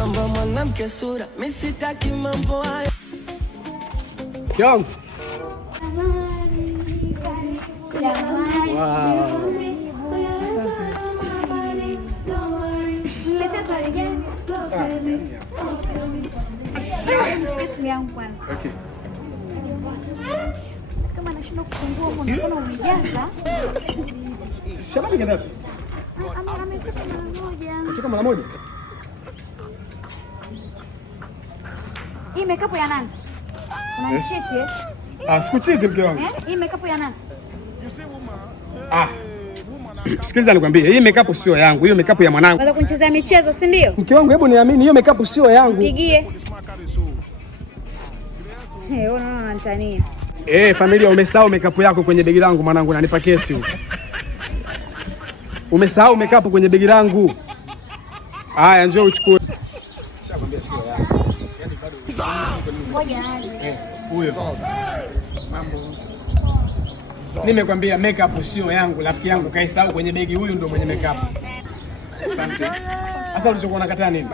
mambo mwanamke sura, mimi sitaki mambo hayo. Kyong. Okay. Kama nashinda kufungua mbona mbona umejaza? Shabani ngapi? Ametoka mara moja. Kutoka mara moja? Hii makeup ya nani? Unanichiti eh? Ah, sikuchiti mke wangu. Hii makeup ya nani? Ah. Sikiliza nikwambie, hii makeup sio yangu, hiyo makeup ya mwanangu. Unaweza kunichezea michezo, si ndio? Mke wangu, hebu niamini, hiyo makeup sio yangu. Pigie. Wewe unaona unanitania. Familia, umesahau makeup yako kwenye begi langu mwanangu, nanipa kesi huko. Umesahau makeup kwenye begi langu. Haya, njoo uchukue. Nishakwambia sio yangu. Yaani bado ngoja aje. Huyo. Mambo. Nimekwambia makeup sio yangu, rafiki yangu kaisahau kwenye begi, huyu ndio mwenye makeup. Asante. Sasa ulichokuwa unakataa nini?